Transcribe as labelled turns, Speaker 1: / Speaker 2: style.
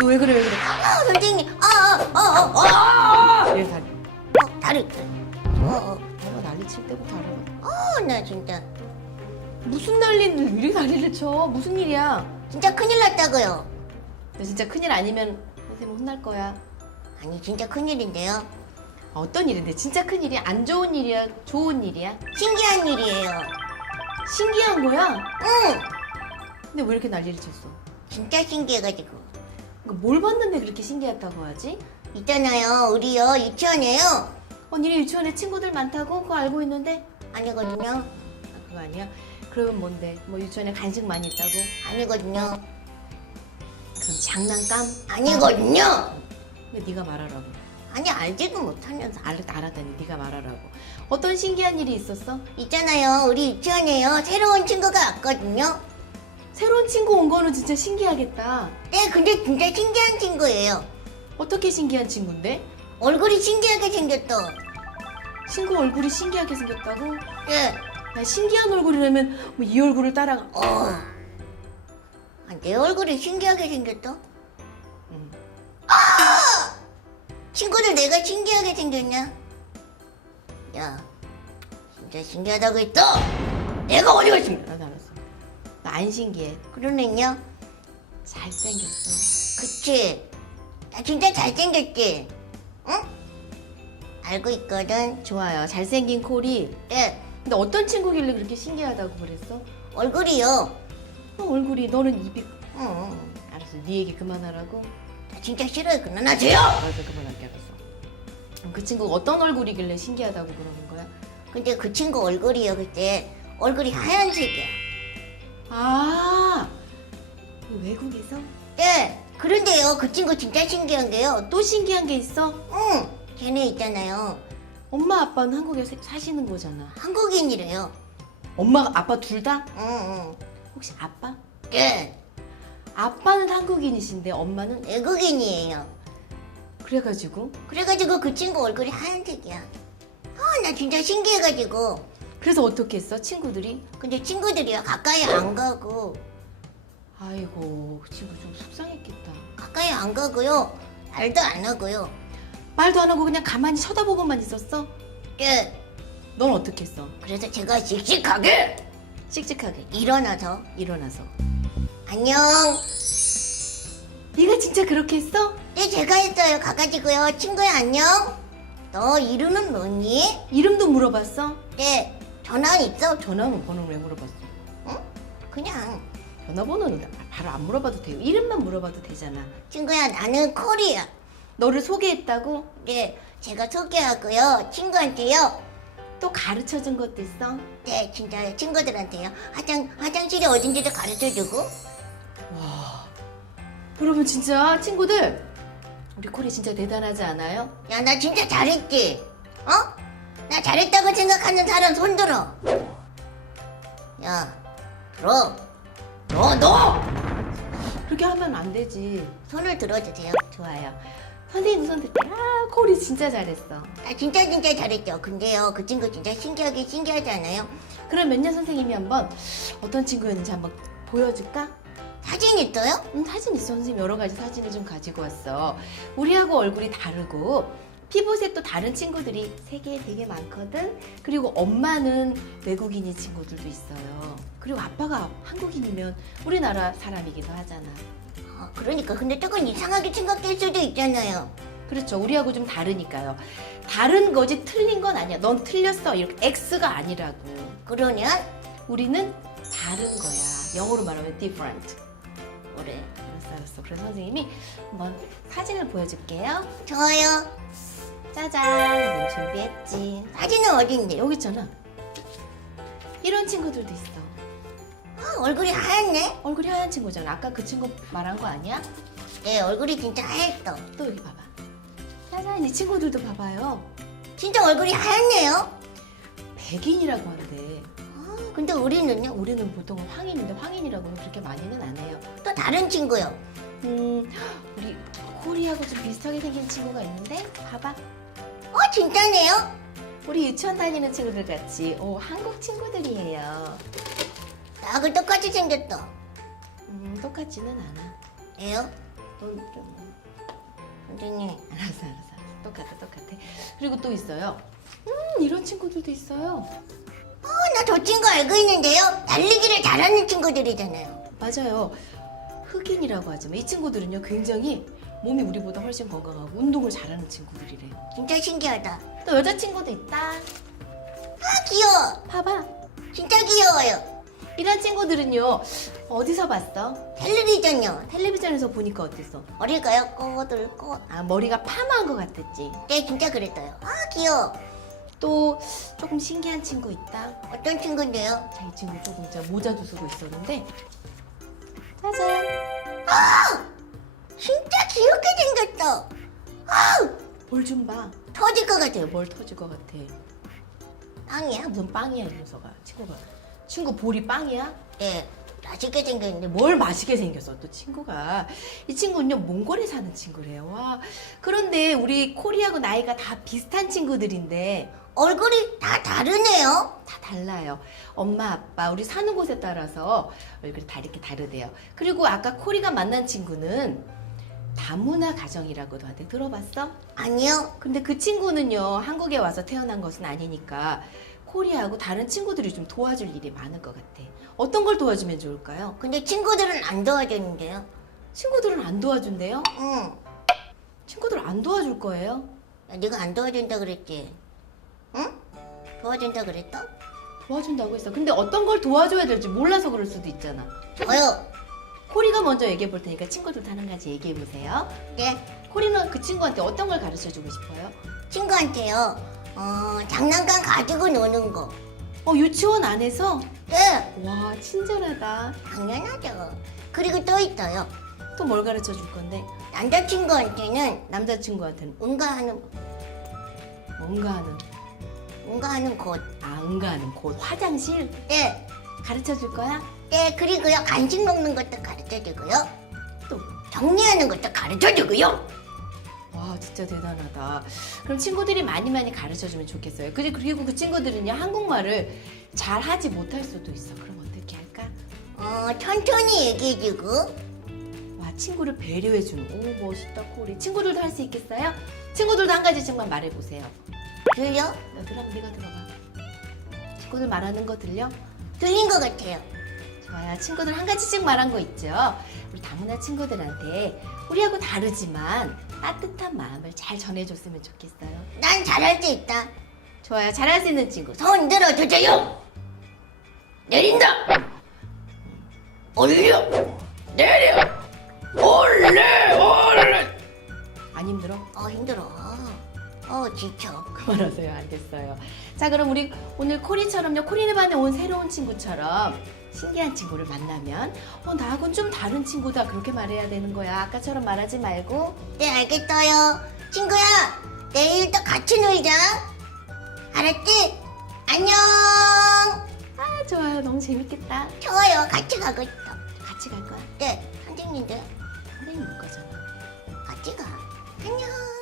Speaker 1: 너왜 그래 왜 그래?
Speaker 2: 아, 선생님. 아, 아, 아, 아, 아.
Speaker 1: 얘 다리.
Speaker 2: 어, 다리. 어, 어.
Speaker 1: 내가 난리 칠 때부터 알아.
Speaker 2: 어, 나 진짜.
Speaker 1: 무슨 왜 이렇게 난리를 쳐? 무슨 일이야?
Speaker 2: 진짜 큰일 났다고요.
Speaker 1: 너 진짜 큰일 아니면 선생님 혼날 거야.
Speaker 2: 아니, 진짜 큰일인데요.
Speaker 1: 어떤 일인데? 진짜 큰 일이야? 안 좋은 일이야? 좋은 일이야?
Speaker 2: 신기한 일이에요.
Speaker 1: 신기한 거야?
Speaker 2: 응.
Speaker 1: 근데 왜 이렇게 난리를 쳤어?
Speaker 2: 진짜 신기해가지고.
Speaker 1: 이거 뭘 봤는데 그렇게 신기하다고 하지?
Speaker 2: 있잖아요. 우리요, 유치원에요.
Speaker 1: 어, 니네 유치원에 친구들 많다고? 그거 알고 있는데?
Speaker 2: 아니거든요.
Speaker 1: 아, 그거 아니야? 그러면 뭔데? 뭐 유치원에 간식 많이 있다고?
Speaker 2: 아니거든요.
Speaker 1: 그럼 장난감?
Speaker 2: 아니거든요.
Speaker 1: 왜 네가 말하라고?
Speaker 2: 아니, 알지도 못하면서.
Speaker 1: 알, 알았다니 네가 말하라고. 어떤 신기한 일이 있었어?
Speaker 2: 있잖아요. 우리 유치원에요. 새로운 친구가 왔거든요.
Speaker 1: 새로운 친구 온 거는 진짜 신기하겠다.
Speaker 2: 네, 근데 진짜 신기한 친구예요.
Speaker 1: 어떻게 신기한 친구인데?
Speaker 2: 얼굴이 신기하게 생겼어.
Speaker 1: 친구 얼굴이 신기하게 생겼다고?
Speaker 2: 네.
Speaker 1: 나 신기한 얼굴이라면 뭐 이 얼굴을 따라가.
Speaker 2: 어. 아, 내 얼굴이 신기하게 생겼어?
Speaker 1: 음.
Speaker 2: 친구들 내가 신기하게 생겼냐? 야, 진짜 신기하다고 했어? 내가 어디.
Speaker 1: 나 안 신기해.
Speaker 2: 그러면요?
Speaker 1: 잘생겼어.
Speaker 2: 그치? 나 진짜 잘생겼지? 응? 알고 있거든.
Speaker 1: 좋아요. 잘생긴 콜이.
Speaker 2: 네,
Speaker 1: 근데 어떤 친구길래 그렇게 신기하다고 그랬어?
Speaker 2: 얼굴이요.
Speaker 1: 어, 얼굴이 너는 입이.
Speaker 2: 응.
Speaker 1: 알았어. 네 얘기 그만하라고.
Speaker 2: 나 진짜 싫어요. 그만하세요!
Speaker 1: 알았어. 그만할게. 알았어. 그럼 그 친구가 어떤 얼굴이길래 신기하다고 그러는 거야?
Speaker 2: 근데 그 친구 얼굴이요, 그때. 얼굴이 하얀색이야.
Speaker 1: 아. 그 외국에서?
Speaker 2: 네, 그런데요. 그 친구 진짜 신기한 게요.
Speaker 1: 또 신기한 게 있어?
Speaker 2: 응, 걔네 있잖아요.
Speaker 1: 엄마 아빠는 한국에 사- 사시는 거잖아.
Speaker 2: 한국인이래요.
Speaker 1: 엄마 아빠 둘 다?
Speaker 2: 응, 응.
Speaker 1: 혹시 아빠?
Speaker 2: 네,
Speaker 1: 아빠는 한국인이신데 엄마는
Speaker 2: 외국인이에요.
Speaker 1: 그래가지고
Speaker 2: 그래가지고 그 친구 얼굴이 하얀색이야. 아, 나 진짜 신기해가지고.
Speaker 1: 그래서 어떻게 했어 친구들이?
Speaker 2: 근데 친구들이요, 가까이 안 가고,
Speaker 1: 아이고 그 친구 좀 속상했겠다.
Speaker 2: 가까이 안 가고요. 말도 안 하고요.
Speaker 1: 말도 안 하고 그냥 가만히 쳐다보고만 있었어?
Speaker 2: 네,
Speaker 1: 넌 어떻게 했어?
Speaker 2: 그래서 제가 씩씩하게
Speaker 1: 씩씩하게
Speaker 2: 일어나서,
Speaker 1: 일어나서
Speaker 2: 안녕.
Speaker 1: 네가 진짜 그렇게 했어?
Speaker 2: 네, 제가 했어요. 가가지고요. 친구야, 안녕. 너 이름은 뭐니?
Speaker 1: 이름도 물어봤어?
Speaker 2: 네, 전화 있어?
Speaker 1: 전화번호를 왜 물어봤어?
Speaker 2: 응? 그냥.
Speaker 1: 전화번호는 바로 안 물어봐도 돼요. 이름만 물어봐도 되잖아.
Speaker 2: 친구야, 나는 콜이야.
Speaker 1: 너를 소개했다고?
Speaker 2: 네, 제가 소개하고요. 친구한테요.
Speaker 1: 또 가르쳐준 것도 있어?
Speaker 2: 네, 진짜 친구들한테요. 화장, 화장실이 어딘지도 가르쳐주고.
Speaker 1: 여러분 진짜 친구들 우리 콜이 진짜 대단하지 않아요?
Speaker 2: 야, 나 진짜 잘했지? 어? 나 잘했다고 생각하는 사람 손 들어. 야, 들어. 너, 너!
Speaker 1: 그렇게 하면 안 되지.
Speaker 2: 손을 들어주세요.
Speaker 1: 좋아요. 선생님 손 들게. 아, 콜이 진짜 잘했어.
Speaker 2: 나 진짜 진짜 잘했죠. 근데요, 그 친구 진짜 신기하게 신기하지 않아요?
Speaker 1: 그럼 몇년 선생님이 한번 어떤 친구였는지 한번 보여줄까?
Speaker 2: 사진 있어요?
Speaker 1: 음, 사진 있어. 선생님 여러 가지 사진을 좀 가지고 왔어. 우리하고 얼굴이 다르고 피부색도 다른 친구들이 세계에 되게 많거든. 그리고 엄마는 외국인인 친구들도 있어요. 그리고 아빠가 한국인이면 우리나라 사람이기도 하잖아.
Speaker 2: 아, 그러니까 근데 조금 이상하게 생각될 수도 있잖아요.
Speaker 1: 그렇죠. 우리하고 좀 다르니까요. 다른 거지 틀린 건 아니야. 넌 틀렸어. 이렇게 X가 아니라고.
Speaker 2: 그러면
Speaker 1: 우리는 다른 거야. 영어로 말하면 different.
Speaker 2: 그래.
Speaker 1: 알았어. 그래서 선생님이 한번 사진을 보여줄게요.
Speaker 2: 좋아요.
Speaker 1: 짜잔. 네, 준비했지.
Speaker 2: 사진은 어딘데?
Speaker 1: 여기 있잖아. 이런 친구들도 있어.
Speaker 2: 아, 얼굴이 하얗네.
Speaker 1: 얼굴이 하얀 친구잖아. 아까 그 친구 말한 거 아니야?
Speaker 2: 네, 얼굴이 진짜 하얗어.
Speaker 1: 또 여기 봐봐. 짜잔. 이 친구들도 봐봐요.
Speaker 2: 진짜 얼굴이 하얗네요.
Speaker 1: 백인이라고 한대.
Speaker 2: 아, 근데 우리는요?
Speaker 1: 우리는 보통 황인인데 황인이라고는 그렇게 많이는 안 해요.
Speaker 2: 또 다른 친구요.
Speaker 1: 음, 우리 코리하고 좀 비슷하게 생긴 친구가 있는데 봐봐.
Speaker 2: 어, 진짜네요.
Speaker 1: 우리 유치원 다니는 친구들 같이 오 한국 친구들이에요.
Speaker 2: 나하고 똑같이 생겼어.
Speaker 1: 음, 똑같지는 않아.
Speaker 2: 예요?
Speaker 1: 넌 좀.
Speaker 2: 선생님.
Speaker 1: 알았어, 알았어. 똑같아, 똑같아. 그리고 또 있어요. 음, 이런 친구들도 있어요.
Speaker 2: 어, 나저 친구 알고 있는데요. 달리기를 잘하는 친구들이잖아요.
Speaker 1: 맞아요. 흑인이라고 하지만 이 친구들은요, 굉장히 몸이 우리보다 훨씬 건강하고 운동을 잘하는 친구들이래요.
Speaker 2: 진짜 신기하다.
Speaker 1: 또 여자친구도 있다.
Speaker 2: 아, 귀여워.
Speaker 1: 봐봐.
Speaker 2: 진짜 귀여워요.
Speaker 1: 이런 친구들은요, 어디서 봤어?
Speaker 2: 텔레비전요.
Speaker 1: 텔레비전에서 보니까 어땠어?
Speaker 2: 머리가요, 꼬들꼬.
Speaker 1: 아, 머리가 파마한 것 같았지.
Speaker 2: 네, 진짜 그랬어요. 아, 귀여워.
Speaker 1: 또 조금 신기한 친구 있다.
Speaker 2: 어떤 친구인데요?
Speaker 1: 자, 이 친구 조금 진짜 모자도 쓰고 있었는데. 짜잔.
Speaker 2: 진짜 귀엽게 생겼어.
Speaker 1: 볼좀 봐.
Speaker 2: 터질 것 같아요.
Speaker 1: 뭘 터질 것 같아.
Speaker 2: 빵이야?
Speaker 1: 무슨 빵이야, 이 녀석아. 친구가. 친구 볼이 빵이야?
Speaker 2: 네, 맛있게 생겼는데 뭐?
Speaker 1: 뭘 맛있게 생겼어, 또 친구가. 이 친구는요, 몽골에 사는 친구래요. 와. 그런데 우리 코리하고 나이가 다 비슷한 친구들인데,
Speaker 2: 얼굴이 다 다르네요.
Speaker 1: 다 달라요. 엄마, 아빠, 우리 사는 곳에 따라서 얼굴이 다 이렇게 다르대요. 그리고 아까 코리가 만난 친구는 다문화 가정이라고도 한테 들어봤어?
Speaker 2: 아니요.
Speaker 1: 근데 그 친구는요, 한국에 와서 태어난 것은 아니니까 코리하고 다른 친구들이 좀 도와줄 일이 많을 것 같아. 어떤 걸 도와주면 좋을까요?
Speaker 2: 근데 친구들은 안 도와줬는데요.
Speaker 1: 친구들은 안 도와준대요?
Speaker 2: 응.
Speaker 1: 친구들 안 도와줄 거예요?
Speaker 2: 야, 네가 안 도와준다 그랬지? 응? 도와준다 그랬어?
Speaker 1: 도와준다고 했어. 근데 어떤 걸 도와줘야 될지 몰라서 그럴 수도 있잖아.
Speaker 2: 저요.
Speaker 1: 코리가 먼저 얘기해 볼 테니까 친구들도 한 가지 얘기해 보세요.
Speaker 2: 네.
Speaker 1: 코리는 그 친구한테 어떤 걸 가르쳐 주고 싶어요?
Speaker 2: 친구한테요. 어, 장난감 가지고 노는 거.
Speaker 1: 어, 유치원 안에서?
Speaker 2: 네.
Speaker 1: 와, 친절하다.
Speaker 2: 당연하죠. 그리고 또 있어요.
Speaker 1: 또 뭘 가르쳐 줄 건데?
Speaker 2: 남자친구한테는
Speaker 1: 남자친구한테는
Speaker 2: 응가하는,
Speaker 1: 뭔가 하는,
Speaker 2: 응가하는 곳.
Speaker 1: 아, 응가하는 곳, 화장실?
Speaker 2: 네.
Speaker 1: 가르쳐 줄 거야?
Speaker 2: 네, 그리고요. 간식 먹는 것도 가르쳐 주고요.
Speaker 1: 또.
Speaker 2: 정리하는 것도 가르쳐 주고요.
Speaker 1: 와, 진짜 대단하다. 그럼 친구들이 많이 많이 가르쳐 주면 좋겠어요. 그리- 그리고 그 친구들은요, 한국말을 잘 하지 못할 수도 있어. 그럼 어떻게 할까?
Speaker 2: 어, 천천히 얘기해 주고.
Speaker 1: 와, 친구를 배려해 주는. 오, 멋있다, 코리. 친구들도 할 수 있겠어요? 친구들도 한 가지씩만 말해 보세요.
Speaker 2: 들려?
Speaker 1: 너들 한번 네가 들어봐. 친구들 말하는 거 들려?
Speaker 2: 들린 것 같아요.
Speaker 1: 좋아요. 친구들 한 가지씩 말한 거 있죠? 우리 다문화 친구들한테 우리하고 다르지만 따뜻한 마음을 잘 전해줬으면 좋겠어요.
Speaker 2: 난 잘할 수 있다.
Speaker 1: 좋아요. 잘할 수 있는 친구.
Speaker 2: 손 들어 주세요. 내린다. 올려. 내려. 올래. 올래.
Speaker 1: 안 힘들어?
Speaker 2: 어 힘들어. 어 지쳐.
Speaker 1: 그만하세요. 알겠어요. 자, 그럼 우리 오늘 코리처럼요. 코리네 반에 온 새로운 친구처럼 신기한 친구를 만나면 어, 나하고는 좀 다른 친구다. 그렇게 말해야 되는 거야. 아까처럼 말하지 말고
Speaker 2: 네 알겠어요. 친구야 내일 또 같이 놀자. 알았지? 안녕.
Speaker 1: 아, 좋아요. 너무 재밌겠다.
Speaker 2: 좋아요. 같이 가고 있어.
Speaker 1: 같이 갈 거야.
Speaker 2: 네 선생님들
Speaker 1: 선생님 올 거잖아.
Speaker 2: 같이 가. 안녕.